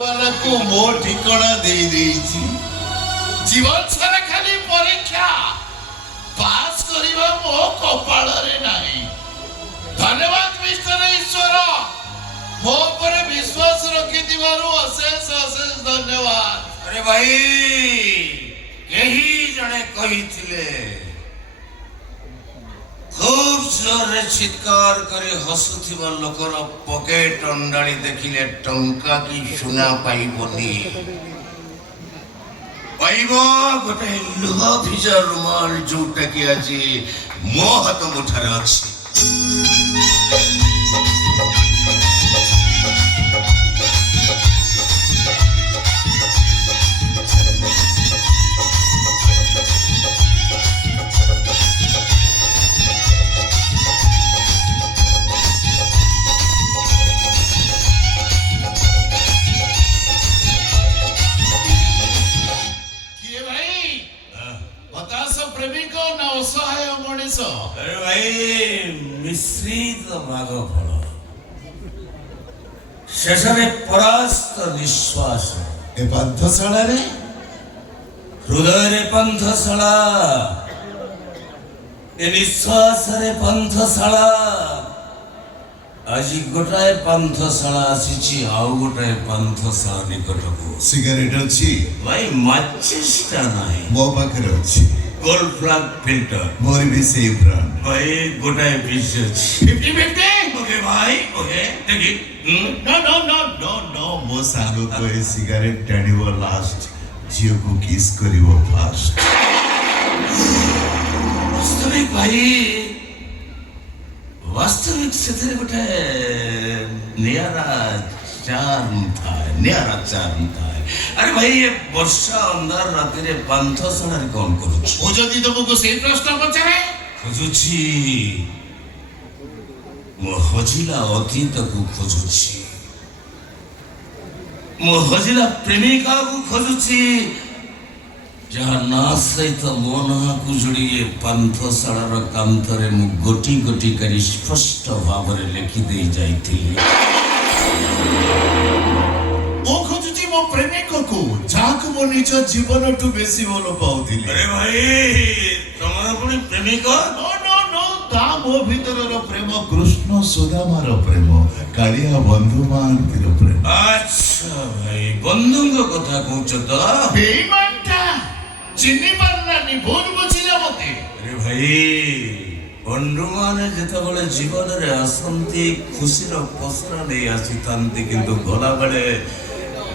को मो ठिकଣା देई देइछि जीवन सारा खाली परीक्षा पास करिवा मो कपाल रे नाही। धन्यवाद मिस्टर ईश्वर मो पर विश्वास रखि दिवारु अशेष अशेष धन्यवाद। अरे भाई यही जने कहिथिले खूब जोर चित्कार करे हसुथिबा लोकर पकेट अंडाड़ी देखिले टंका की सुना पाइबनी पाइबो गोटे लुहा भिजा रुमाल जोटा कि आज मो हाथ मुठार अछि। अरे भाई मिश्रित भाग फल शेष परास्त निश्वास ए पंथशाला रे हृदय रे पंथशाला ए निश्वास रे पंथशाला आज गोटाए पंथशाला आसी आउ गोटाए पंथशाला निकटको सिगरेट अछि भाई माचिस्टा नाही मो पाखरे अछि गोल्ड फ्लैग फिल्टर मोर भी सेम ब्रांड भाई गोटाए पीस अछि 50-50 ओके भाई ओके देखि no no no no no मो सानो को ए सिगरेट टाणिबो लास्ट जियो को किस करिवो फास्ट। वास्तविक भाई वास्तविक से गोटे नियारा चार्म था। अरे भाई ये वर्षा अंधार रात रे पंथशाला रे कौन करूछ ओ जदी तुमको सेम प्रश्न पचारे खोजुछि मो हजिला अतीत को खोजुछि मो हजिला प्रेमिका को खोजुछि जहाँ ना सहित मो ना को जोड़िए पंथशाला रो कांतरे मु गोटी गोटी करी स्पष्ट भाव रे लिखि दे जाइथिली ओ खोजुछि मो प्रेमिक को जाक मो निज जीवन टू बेसी बोलो पाउथिली। अरे भाई तमर पुनी प्रेमिक नो नो नो ता मो भीतर रो प्रेम कृष्ण सुदामार प्रेम कालिया बंधु मानतिर प्रेम। अच्छा भाई बंधुଙ୍କ କଥା କହୁଛ ତ बेईमानटा चिन्नी पारलानी भूल बुझिला मते। अरे भाई बंधु माने जेतबेले जीवन रे आसंती खुशी रो पसरा नै आसीतांती किंतु गला बेले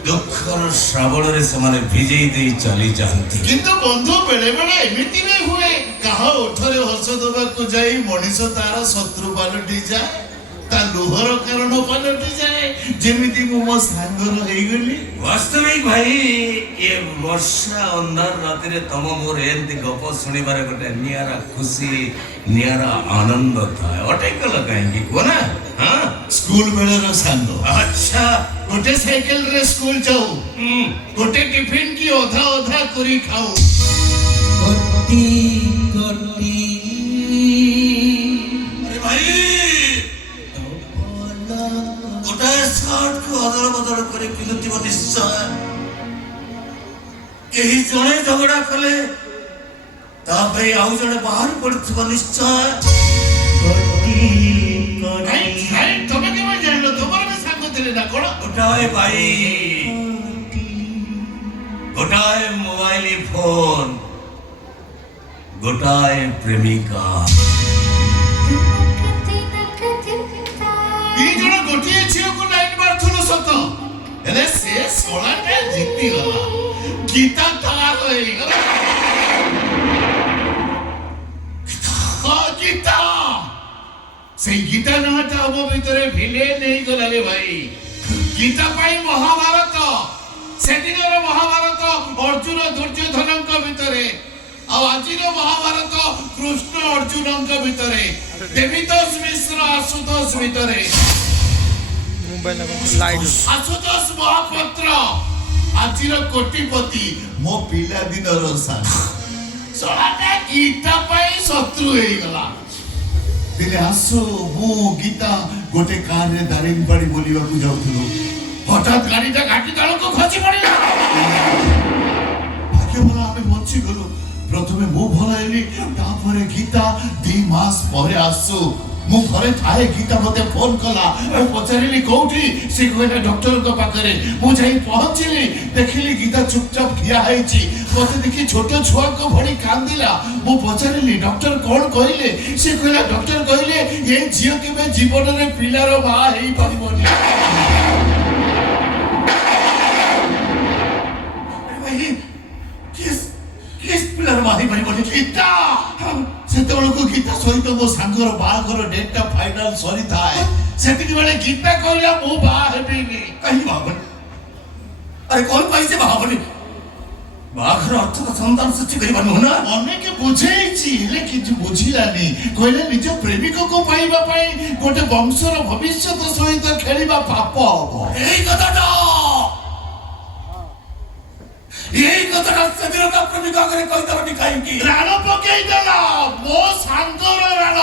दुखर श्रावण रे समाने भिजेई दे चली जांती किंतु बंधु बेले बेले एमिति नै हुए कहा ओठरे हस दबा को जाई मनीष तार शत्रु पालटी जाए ता लोहर कारण पालटी जाए जेमिति मो सांगर हेई गली। वास्तविक भाई ये वर्षा अंधार रात रे तम मोर एंती गप सुनिबार गोटे नियारा खुशी नियारा आनंद था अटेकल काहेकि कोना हां स्कूल बेलर सांग। अच्छा गोटे साइकिल रे स्कूल जाऊ गोटे टिफिन की ओधा ओधा करी खाऊ गट्टी गट्टी अरे भाई गोटे शर्ट को अदल बदल करे पिलुतिब निश्चय केही जणे झगड़ा कले ता भाई आउ जणे बाहर पड़थिब निश्चय भाई भाई तमे केमे जानलो तमर में सांग थिले ना कोन गोटाए भाई गोटाए मोबाइल फोन गोटाए प्रेमिका ई जण गोटिए छियो को लाइन मारथुलो सत हेले से सोलाटे जीती गला गीता तार होई गला गीता से गीता नाटा अब भीतरे भिले नहीं गला रे भाई गीता पाई महाभारत सेदिनर महाभारत अर्जुन दुर्योधनक भितरे आ आजिर महाभारत कृष्ण अर्जुनक भितरे देवितोष मिश्र आशुतोष भितरे आशुतोष महापात्र आजिर कोटिपति मो पिला दिनर सांग सोलाटे गीता पाई शत्रु हेई गला दिले आसो मो गीता गोटे कार रे दारिंगबाड़ी बोलिबा को जाउथलो হঠাৎ গাড়িটা ঘাটি তলକୁ খସି পড়িলা ভাগ্য ଭଲ ଆମେ ବଞ୍ଚି ଗଲୁ ପ୍ରଥମେ ମୁଁ ଭଲ ହେଲି ତାପରେ ଗୀତା 2 ମାସ ପରେ ଆସୁ ମୁଁ ଘରେ ଥାଏ ଗୀତା ମତେ ଫୋନ କଲା ମୁଁ ପଚାରିଲି କୋଉଠି ସେ କହିଲା ଡକ୍ଟରଙ୍କ ପାଖରେ ମୁଁ ଯାଇ ପହଞ୍ଚିଲି ଦେଖିଲି ଗୀତା ଚୁପଚାପ ଠିଆ ହେଇଛି ମତେ ଦେଖି ଛୋଟ ଛୁଆଙ୍କ ଭଳି କାନ୍ଦିଲା ମୁଁ ପଚାରିଲି ଡକ୍ଟର କଣ କହିଲେ ସେ କହିଲା ଡକ୍ଟର କହିଲେ ଏ ଝିଅ କେବେ ଜୀବନରେ ପିଲାର ମା ହେଇପାରିବନି ପିଲାର ମା ହେଇପାରିବନି ଗୀତା ସେତେବେଳକୁ ଗୀତା ସହିତ ମୋ ସାଙ୍ଗର ବାହାଘର ଡେଟଟା ଫାଇନାଲ ସରିଥାଏ ସେତିକି ବେଳେ ଗୀତା କହିଲା ମୁଁ ବାହା ହେବିନି କାହିଁକି ବାହା ହବନି ଆରେ କଣ ପାଇଁ ସେ ବାହା ହବନି ବାହାଘର ଅର୍ଥ ତ ସନ୍ତାନ ସୃଷ୍ଟି କରିବା ନୁହଁ ନା ଅନେକ ବୁଝେଇଛି ହେଲେ କିଛି ବୁଝିଲାନି କହିଲେ ନିଜ ପ୍ରେମିକକୁ ପାଇବା ପାଇଁ ଗୋଟେ ବଂଶର ଭବିଷ୍ୟତ ସହିତ ଖେଳିବା ପାପ ହବ ଏଇ କଥାଟା ସେଦିନ ତା ପ୍ରେମିକ ଆଗରେ କହିଦେବନି କାହିଁକି ରାଣ ପକେଇଦେଲା ମୋ ସାଙ୍ଗର ରାଣ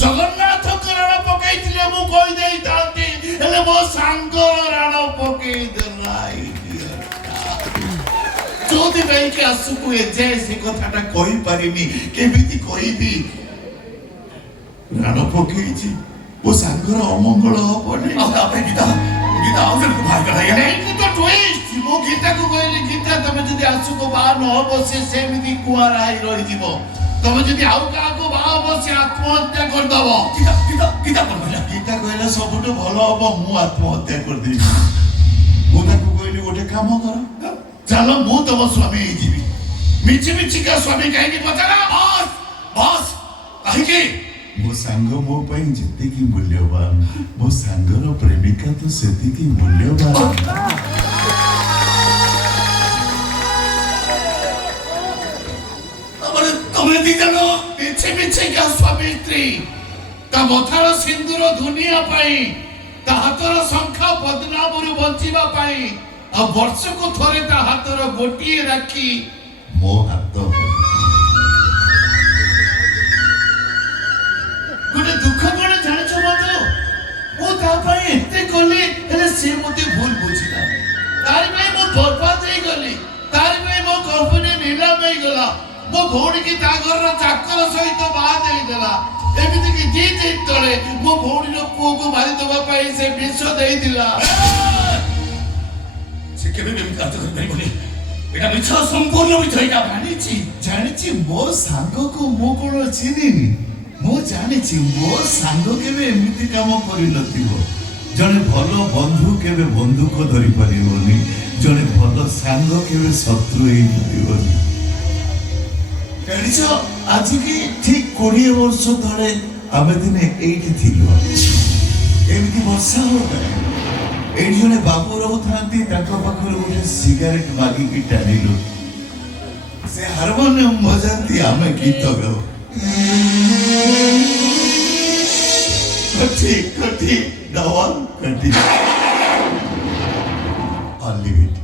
ଜଗନ୍ନାଥଙ୍କ ରାଣ ପକେଇଥିଲେ ମୁଁ କହିଦେଇଥାନ୍ତି ହେଲେ ମୋ ସାଙ୍ଗର ରାଣ ପକେଇଦେଲା ଯୋଉଥିପାଇଁ କି ଆସୁକୁ ଏଯାଏ ସେ କଥାଟା କହିପାରିନି କେମିତି କହିବି ରାଣ ପକେଇଛି ମୋ ସାଙ୍ଗର ଅମଙ୍ଗଳ ହବନି ଆଉ ତାପରେ ଗୀତା ଆଉଥରେ ଭାଗ ହେଇଗଲା ତ ଟୁଇଷ୍ଟ ମୁଁ ଗୀତାକୁ କହିଲି ଗୀତା ତମେ ଯଦି ଆସୁକୁ ବାହା ନ ହବ ସେ ସେମିତି କୁଆରା ହେଇ ରହିଯିବ ତମେ ଯଦି ଆଉ କାହାକୁ ବାହା ହବ ସେ ଆତ୍ମହତ୍ୟା କରିଦବ ଗୀତା କହିଲା ସବୁଠୁ ଭଲ ହବ ମୁଁ ଆତ୍ମହତ୍ୟା କରିଦେବି ମୁଁ ତାକୁ କହିଲି ଗୋଟେ କାମ କର ଚାଲ ମୁଁ ତମ ସ୍ୱାମୀ ହେଇଯିବି ମିଛି ମିଛିକା ସ୍ୱାମୀ କାହିଁକି ପଚାର ବସ୍ କାହିଁକି ମୋ ସାଙ୍ଗ ମୋ ପାଇଁ ଯେତିକି ମୂଲ୍ୟବାନ ମୋ ସାଙ୍ଗର ପ୍ରେମିକା ତ ସେତିକି ମୂଲ୍ୟବାନ ତମେ ଦି ଜଣ ମିଛି ମିଛିକା ସ୍ୱାମୀ ସ୍ତ୍ରୀ ତା ମଥାର ସିନ୍ଦୁର ଦୁନିଆ ପାଇଁ ତା ହାତର ଶଙ୍ଖା ବଦନାମରୁ ବଞ୍ଚିବା ପାଇଁ ଆଉ ବର୍ଷକୁ ଥରେ ତା ହାତର ଗୋଟିଏ ରାକ୍ଷୀ ମୋ ହାତ ଗୋଟେ ଦୁଃଖ କଣ ଜାଣିଛ ମତେ ମୁଁ ତା ପାଇଁ ଏତେ କଲି ହେଲେ ସେ ମତେ ଭୁଲ ବୁଝିଲା ତାରି ପାଇଁ ମୁଁ ବର୍ବାଦ ହେଇଗଲି ତାରି ପାଇଁ ମୋ କମ୍ପାନୀ ନିଲାମ ହେଇଗଲା ମୋ ଭଉଣୀକି ତା ଘରର ଚାକର ସହିତ ବାହା ଦେଇଦେଲା ଏମିତିକି 2 ଦିନ ତଳେ ମୋ ଭଉଣୀର ପୁଅକୁ ମାରିଦେବା ପାଇଁ ସେ ବିଷ ଦେଇଥିଲା ସେ କେବେ ବି କାର୍ଯ୍ୟ କରିପାରିବନି ଏଇଟା ମିଛ ସମ୍ପୂର୍ଣ୍ଣ ମିଛ ଏଇଟା ଜାଣିଛି ମୋ ସାଙ୍ଗକୁ ମୁଁ କଣ ଚିହ୍ନିନି ମୁଁ ଜାଣିଛି ମୋ ସାଙ୍ଗ କେବେ ଏମିତି କାମ କରିନଥିବ ଜଣେ ଭଲ ବନ୍ଧୁ କେବେ ବନ୍ଧୁକ ଧରି ପାରିବନି ଜଣେ ଭଲ ସାଙ୍ଗ କେବେ ଶତ୍ରୁ ହେଇପାରିବନି ଜାଣିଛ ଆଜିକି ଠିକ 20 ବର୍ଷ ତଳେ ଆମେ ଦିନେ ଏଇଠି ଥିଲୁ ଏମିତି ବର୍ଷା ହଉଥାଏ ଏଇଠି ଜଣେ ବାବୁ ରହୁଥାନ୍ତି ତାଙ୍କ ପାଖରୁ ଗୋଟେ ସିଗାରେଟ ମାଗିକି ଟାଣିଲୁ ସେ ହାରମୋନିୟମ ବଜାନ୍ତି ଆମେ ଗୀତ ଗାଉ कठी डबल कठी अनलिमिटेड